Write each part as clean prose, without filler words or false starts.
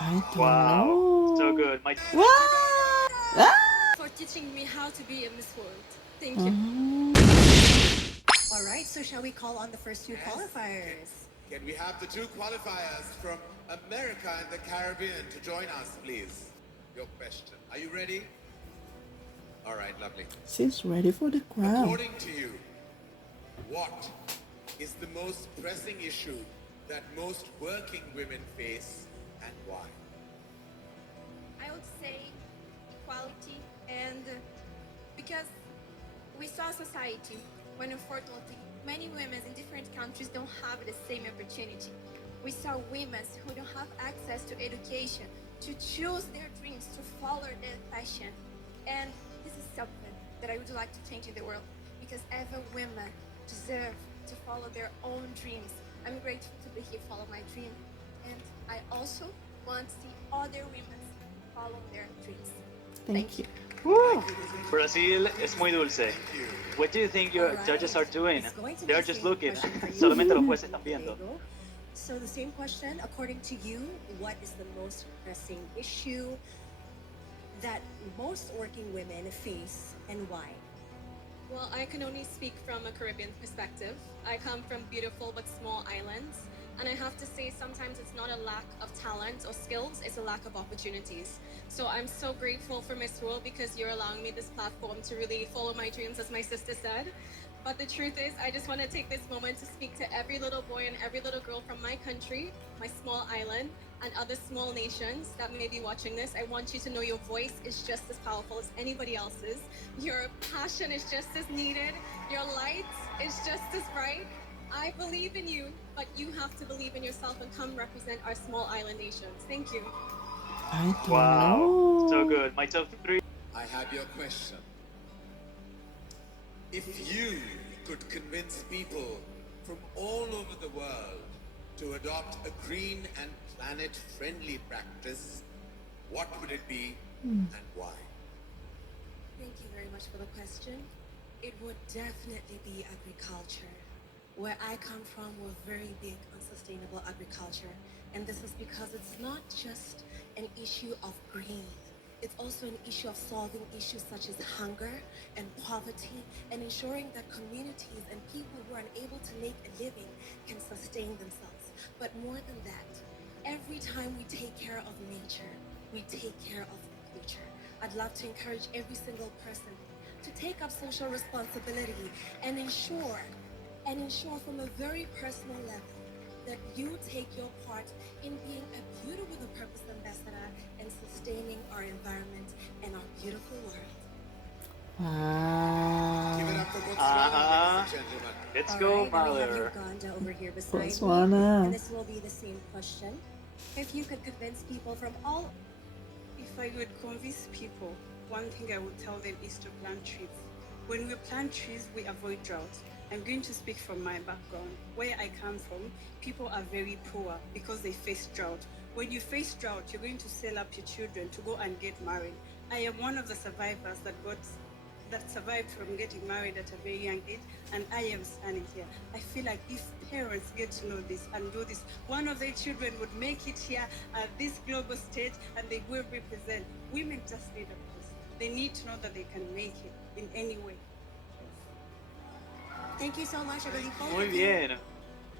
I don't Wow, so know. good. What? Ah! for teaching me how to be a Miss World. Thank you. Oh. All right, so shall we call on the first two qualifiers? Can we have the two qualifiers from America and the Caribbean to join us, please? Your question. Are you ready? All right, lovely. She's ready for the crown. According to you, what is the most pressing issue that most working women face and why? I would say equality, and because we saw society when unfortunately many women in different countries don't have the same opportunity. We saw women who don't have access to education, to choose their dreams, to follow their passion. And this is something that I would like to change in the world because every woman deserves to follow their own dreams. I'm grateful to be here, follow my dream. And I also want to see other women follow their dreams. Thank you. Woo. Brasil es muy dulce. What do you think your All judges are right. doing? It's going to be They're the just same looking. question for you. Solamente los jueces están There you viendo. go. So the same question, according to you, what is the most pressing issue that most working women face and why? Well, I can only speak from a Caribbean perspective. I come from beautiful but small islands. And I have to say, sometimes it's not a lack of talent or skills, it's a lack of opportunities. So I'm so grateful for Miss World because you're allowing me this platform to really follow my dreams, as my sister said. But the truth is, I just want to take this moment to speak to every little boy and every little girl from my country, my small island, and other small nations that may be watching this. I want you to know your voice is just as powerful as anybody else's. Your passion is just as needed. Your light is just as bright. I believe in you, but you have to believe in yourself and come represent our small island nations. Thank you. I don't Wow, so know. good. My top three. I have your question. If you could convince people from all over the world to adopt a green and planet-friendly practice, what would it be and why? Thank you very much for the question. It would definitely be agriculture. Where I come from, we're very big on sustainable agriculture. And this is because it's not just an issue of green. It's also an issue of solving issues such as hunger and poverty and ensuring that communities and people who are unable to make a living can sustain themselves. But more than that, every time we take care of nature, we take care of the future. I'd love to encourage every single person to take up social responsibility and ensure from a very personal level that you take your part in being a beauty with a purpose ambassador and sustaining our environment and our beautiful world. Give it Wow. up for Botswana, Uh-huh. ladies and gentlemen. Let's All go, right, now we have mother. Uganda over here beside me. Botswana. And this will be the same question. If you could convince people from all If I would convince people, one thing I would tell them is to plant trees. When we plant trees, we avoid drought. I'm going to speak from my background. Where I come from, people are very poor because they face drought. When you face drought, you're going to sell up your children to go and get married. I am one of the survivors that survived from getting married at a very young age, and I am standing here. I feel like if parents get to know this and do this, one of their children would make it here at this global stage and they will represent. Women just need a voice. They need to know that they can make it in any way. Thank you so much. I believe both Muy of you. bien.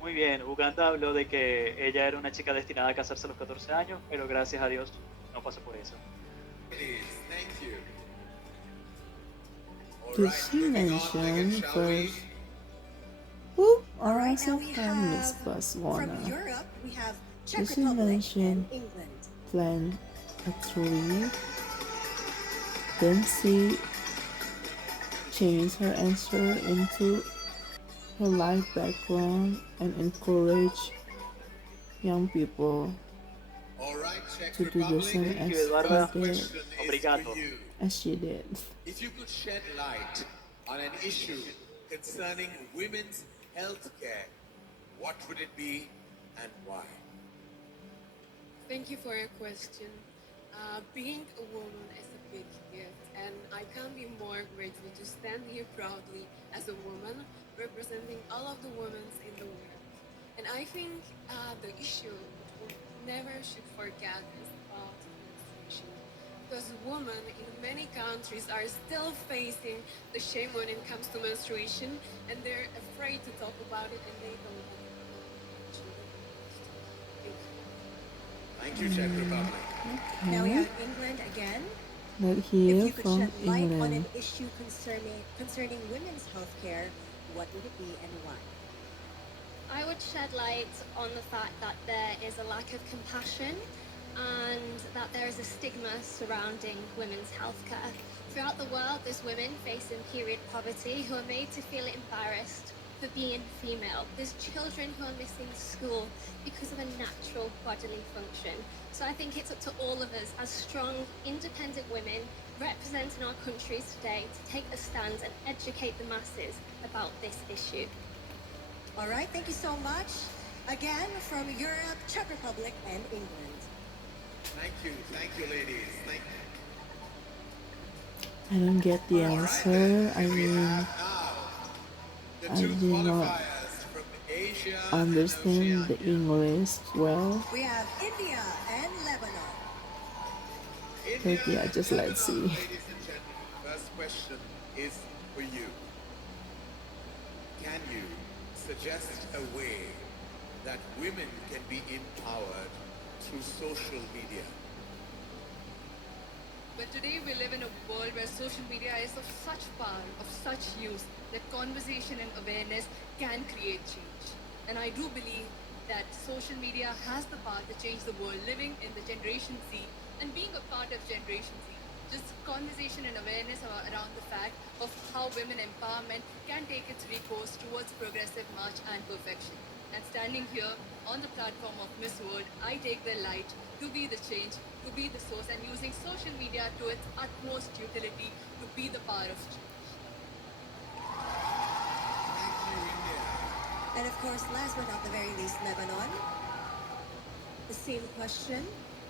Muy bien. Uganda habló de que ella era una chica destinada a casarse a los 14 años, pero gracias a Dios no pasó por eso. Ladies, thank you. All Did right, she moving on again, mention shall we? first? Whoop, All right, also now we feminist have plus from one. Europe, we have Czech Did she Republic mention and England. plant a tree? Then she changed her answer into her life background and encourage young people All right, Czech to do the Republic. same Thank as you, her Eduarda. did, Question is Obrigado. for you. as she did. If you could shed light on an issue concerning women's health care, what would it be and why? Thank you for your question. Being a woman is a big gift, and I can't be more grateful to stand here proudly as a woman representing all of the women in the world. And I think the issue we never should forget is Because women in many countries are still facing the shame when it comes to menstruation, and they're afraid to talk about it, and they don't want to. Thank you, Czech Republic. Now we Okay. have England again. Let's If hear you could from shed light on England. an issue concerning women's healthcare, what would it be and why? I would shed light on the fact that there is a lack of compassion and that there is a stigma surrounding women's healthcare. Throughout the world, there's women facing period poverty who are made to feel embarrassed for being female. There's children who are missing school because of a natural bodily function. So I think it's up to all of us as strong, independent women representing our countries today to take a stand and educate the masses about this issue. All right, thank you so much. Again, from Europe, Czech Republic, and England. Thank you, ladies. Thank you. I don't get the All right, answer. then. I Here we mean, have now the I two did not qualifiers from Asia understand the and Oceania. English well. We have India and Lebanon. India But yeah, and just let's Lebanon, see. ladies and gentlemen. First question is for you. Can you suggest a way that women can be empowered through social media? But today we live in a world where social media is of such power, of such use, that conversation and awareness can create change. And I do believe that social media has the power to change the world, living in the Generation Z and being a part of Generation Z. Just conversation and awareness around the fact of how women empowerment can take its recourse towards progressive march and perfection. And standing here on the platform of Miss World, I take the light to be the change, to be the source, and using social media to its utmost utility to be the power of change. Thank you, India. And of course, last but not the very least, Lebanon. The same question.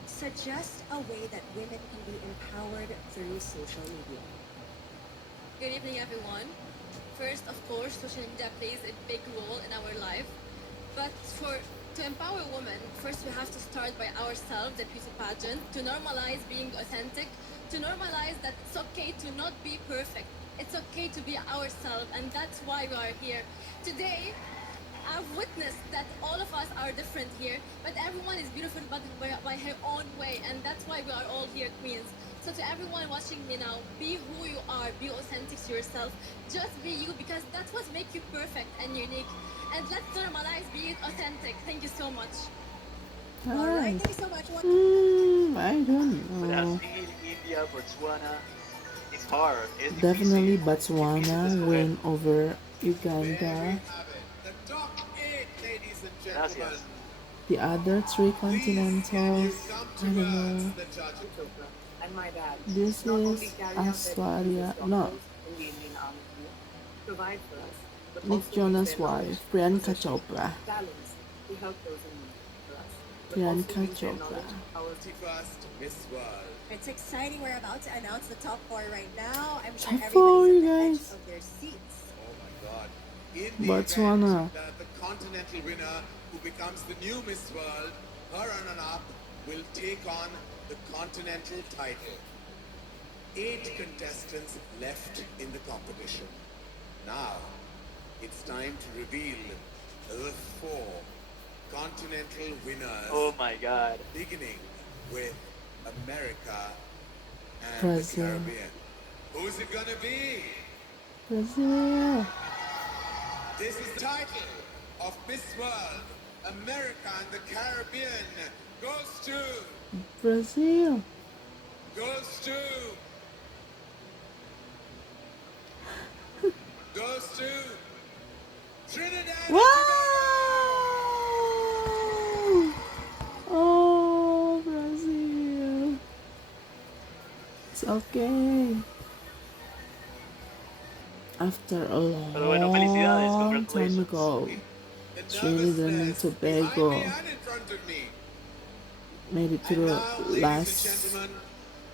Suggest a way that women can be empowered through social media. Good evening, everyone. First, of course, social media plays a big role in our life. But to empower women, first we have to start by ourselves, the beauty pageant, to normalize being authentic, to normalize that it's okay to not be perfect. It's okay to be ourselves, and that's why we are here. Today, I've witnessed that all of us are different here, but everyone is beautiful by her own way, and that's why we are all here, queens. So to everyone watching me now, be who you are, be authentic to yourself, just be you, because that's what makes you perfect and unique. And let's normalize being authentic. Thank you so much. All right, Alright. thank you so much. I don't But as know. in India, Botswana, it's hard. It's Definitely difícil. Botswana Difícil win escoger. over There we Uganda. have it. The top 8, ladies and gentlemen. Gracias. The other three Please, can you continentals, come I don't towards know. the judges? And my dad This not is only carry out their Australia, duties as no, doctors in the Indian Army Corps, provide for us, but Nick also use Jonas' their knowledge, wife, Priyanka possessions, Chopra. talents to help those in need for us. But Priyanka also use their Chopra. knowledge, our 21st Miss World. It's exciting. We're about to announce the top 4 right now. I'm sure Top 4, everybody's you at the edge guys. of their seats. Oh my God. In the Botswana. event that the continental winner who becomes the new Miss World, her runner-up will take on the continental title. 8 contestants left in the competition. Now, it's time to reveal the 4 continental winners, Oh my god. beginning with America and Brazil. the Caribbean. Who's it gonna be? Brazil. This is the title of Miss World, America and the Caribbean goes to Brazil. goes to Trinidad. Wow! Oh, Brazil. It's okay. After a Pero bueno, felicidades, long time congratulations. ago, The Trinidad and nervousness Tobago behind me and in front of me. made it to And the now, ladies last and gentlemen,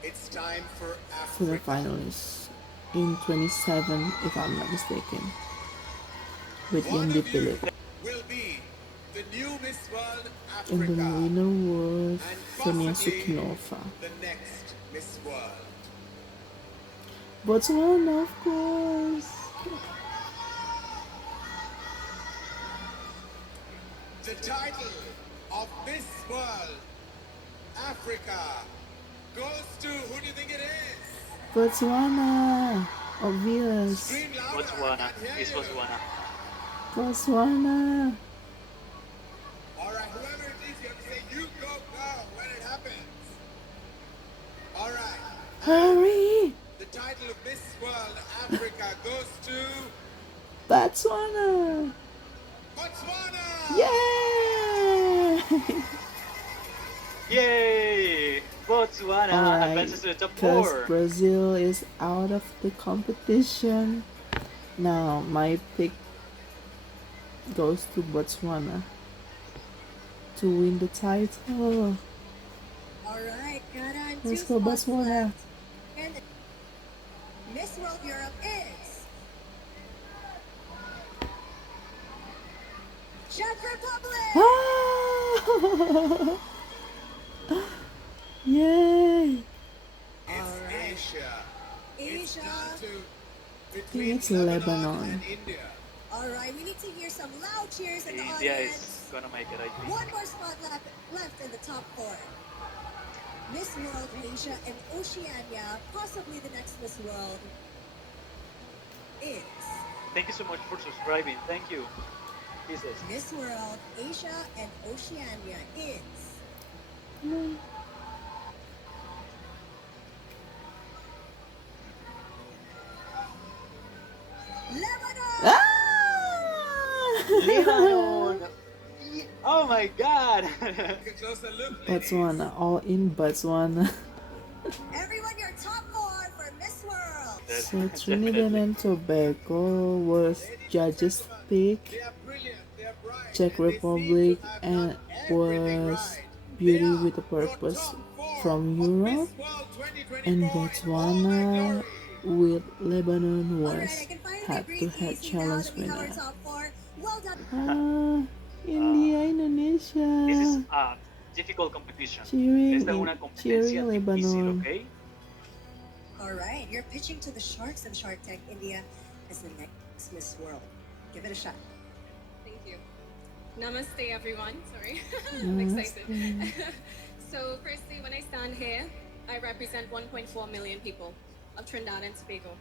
it's time for to the Africa. finalists in 27, if I'm not mistaken, with One Yendi of you Philip. will be the new Miss World And the Africa, winner was and Sonia possibly Sukinova. the next Miss World. Botswana, of course. The title of Miss World Africa goes to, who do you think it is? Botswana, obvious. Scream louder, I Botswana. can't hear Miss you. Botswana. Botswana. All right, whoever it is, you have to say, you go, girl, when it happens. All right. Hurry! The title of Miss World Africa goes to Botswana! Botswana. Yay! Yay! Botswana Alright, advances to the top because 4. Brazil is out of the competition. Now my pick goes to Botswana to win the title. All right, Kara, Let's two go, spots Botswana. left. And Miss World Europe is Czech Republic. Ah! Yay! It's All right. Asia. It's Asia. down to think between it's Lebanon Lebanon. and India. All right, we need to hear some loud cheers in the India audience. is gonna make it, I think. One more spot left in the top 4. Miss World Asia and Oceania, possibly the next Miss World, is Thank you so much for subscribing. Thank you. Jesus. Miss World Asia and Oceania is Lebanon. Ah! Lebanon. Oh my God. Take a closer look, ladies. Botswana, all in Botswana. Everyone, your top 4 for Miss World. So Trinidad and Tobago was judges' pick. They are brilliant, they are bright, Czech and they seem Republic to have and done everything was right. Beauty They are with a your Purpose top 4 from of Europe, Miss World 2024 and in all their Botswana glory. with Lebanon All right, was I can finally head to breathe head easy now challenge that we have our winner. top 4. Well done. India, This is Indonesia, a difficult competition. cheering, Esta es una competencia cheering difícil, Lebanon. ¿ok? All right, you're pitching to the Sharks and Shark Tank India as the next Miss World. Give it a shot. Thank you. Namaste, everyone. Sorry, I'm excited. So, firstly, when I stand here, I represent 1.4 million people of Trinidad and Tobago.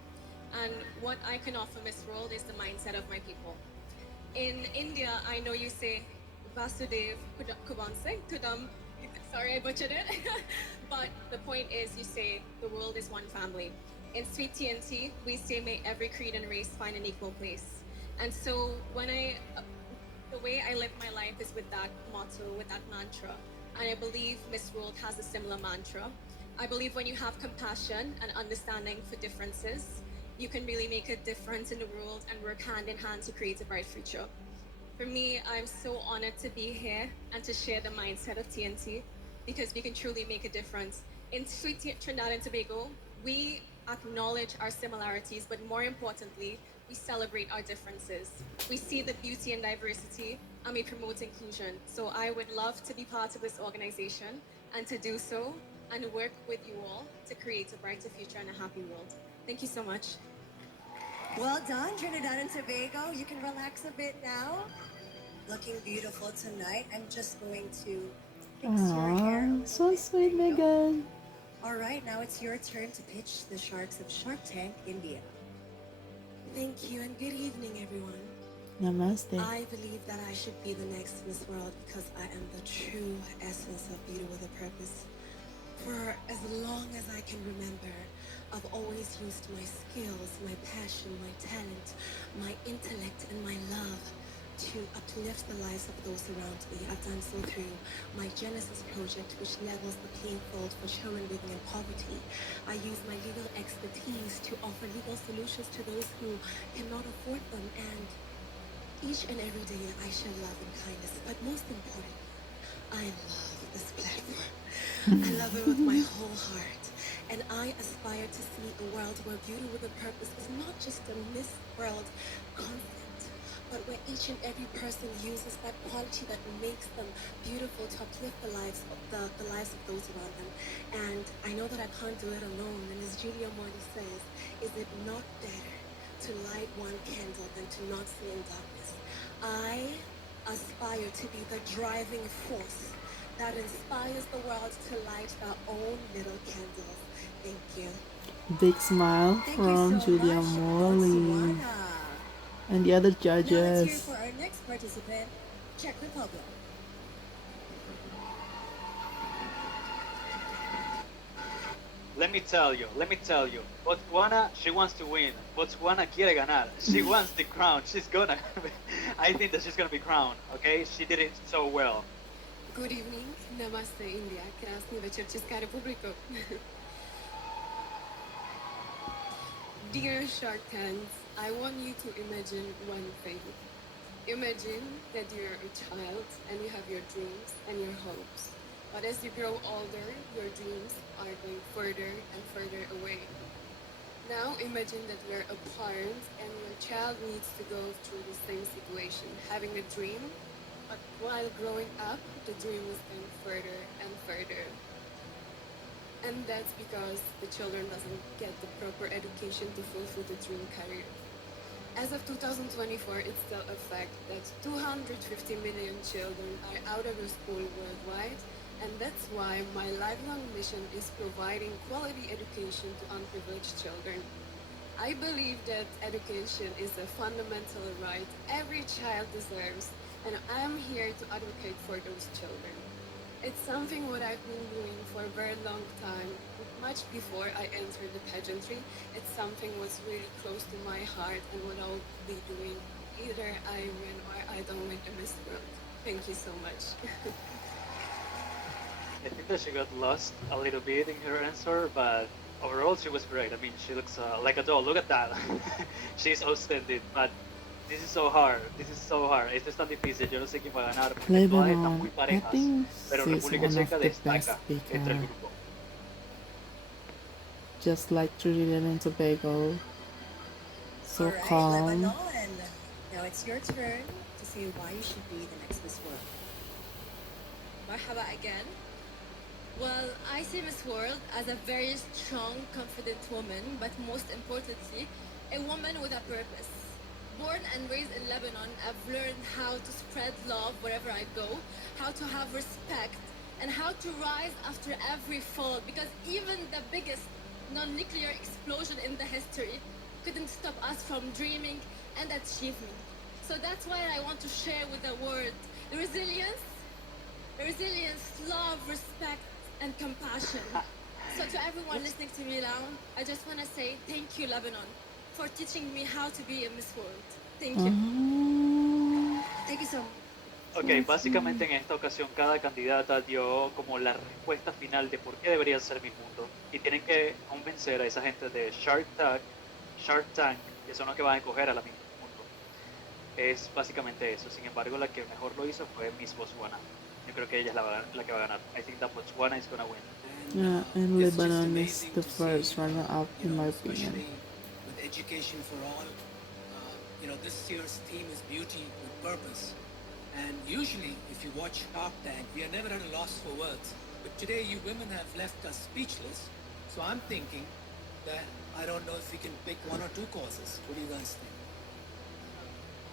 And what I can offer Miss World is the mindset of my people. In India, I know you say Vasudev Kudam. Sorry, I butchered it. But the point is, you say the world is one family. In Sweet TNT, we say may every creed and race find an equal place. And so the way I live my life is with that motto, with that mantra. And I believe Miss World has a similar mantra. I believe when you have compassion and understanding for differences, you can really make a difference in the world and work hand in hand to create a bright future. For me, I'm so honored to be here and to share the mindset of TNT because we can truly make a difference. In Sweet Trinidad and Tobago, we acknowledge our similarities, but more importantly, we celebrate our differences. We see the beauty and diversity and we promote inclusion. So I would love to be part of this organization and to do so and work with you all to create a brighter future and a happy world. Thank you so much. Well done, Trinidad and Tobago. You can relax a bit now. Looking beautiful tonight. I'm just going to fix your hair. Aww, so sweet, Megan. All right, now it's your turn to pitch the Sharks of Shark Tank India. Thank you and good evening, everyone. Namaste. I believe that I should be the next Miss World because I am the true essence of beauty with a purpose. For as long as I can remember, I've always used my skills, my passion, my talent, my intellect, and my love to uplift the lives of those around me. I've done so through my Genesis project, which levels the playing field for children living in poverty. I use my legal expertise to offer legal solutions to those who cannot afford them. And each and every day, I share love and kindness. But most importantly, I love this platform. I love it with my whole heart. And I aspire to see a world where beauty with a purpose is not just a Miss World concept, but where each and every person uses that quality that makes them beautiful to uplift the lives of the lives of those around them. And I know that I can't do it alone. And as Julia Morley says, is it not better to light one candle than to not see in darkness? I aspire to be the driving force that inspires the world to light their own little candles. Thank you. Big smile Thank you from so Julia much, Morley Botswana. and the other Now let's hear it judges. for our next participant, Czech Republic. Let me tell you, Botswana, she wants to win. Botswana quiere ganar. She wants the crown. She's gonna. I think that she's gonna be crowned. Okay, she did it so well. Good evening, Namaste India, krásný večer Česká republiko. Dear Shark Tanks, I want you to imagine one thing. Imagine that you're a child and you have your dreams and your hopes. But as you grow older, your dreams are going further and further away. Now imagine that you're a parent and your child needs to go through the same situation, having a dream, but while growing up, the dream is going further and further. And that's because the children doesn't get the proper education to fulfill the dream career. As of 2024, it's still a fact that 250 million children are out of the school worldwide, and that's why my lifelong mission is providing quality education to unprivileged children. I believe that education is a fundamental right every child deserves, and I'm here to advocate for those children. It's something what I've been doing for a very long time, much before I entered the pageantry. It's something what's really close to my heart and what I'll be doing either I win or I don't win the Miss World. Thank you so much. I think that she got lost a little bit in her answer, but overall she was great. I mean, she looks like a doll. Look at that. She's outstanding, but this is so hard. This is so hard. Esto es tan difícil. Yo no sé quién va a ganar porque todas están muy Lebanon, I parejas. think Pero she's República one of Checa the best destaca entre el speaker, grupo. just like Trinidad and Tobago. So All right, calm. Lebanon. Now it's your turn to say why you should be the next Miss World. Marhaba again. Well, I see Miss World as a very strong, confident woman, but most importantly, a woman with a purpose. Born and raised in Lebanon, I've learned how to spread love wherever I go, how to have respect, and how to rise after every fall, because even the biggest non-nuclear explosion in the history couldn't stop us from dreaming and achieving. So that's why I want to share with the world resilience, love, respect, and compassion. So to everyone listening to me now, I just want to say thank you, Lebanon, for teaching me how to be a Miss World. Thank you. Thank you so much. Ok, básicamente en esta ocasión cada candidata dio como la respuesta final de por qué debería ser mi mundo. Y tienen que convencer a esa gente de Shark Tank, que son los que van a escoger a la misma mundo. Es básicamente eso. Sin embargo, la que mejor lo hizo fue Miss Botswana. Yo creo que ella es la que va a ganar. I think that Botswana is gonna win. Yeah, and Lebanon is the first runner-up in my opinion. Especially with education for all. This year's theme is beauty with purpose. And usually, if you watch Shark Tank, we are never at a loss for words. But today, you women have left us speechless. So I'm thinking that I don't know if we can pick one or two causes. What do you guys think?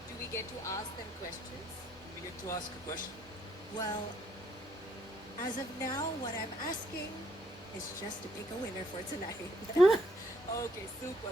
Do we get to ask them questions? We get to ask a question. Well, as of now, what I'm asking is just to pick a winner for tonight. Okay, super.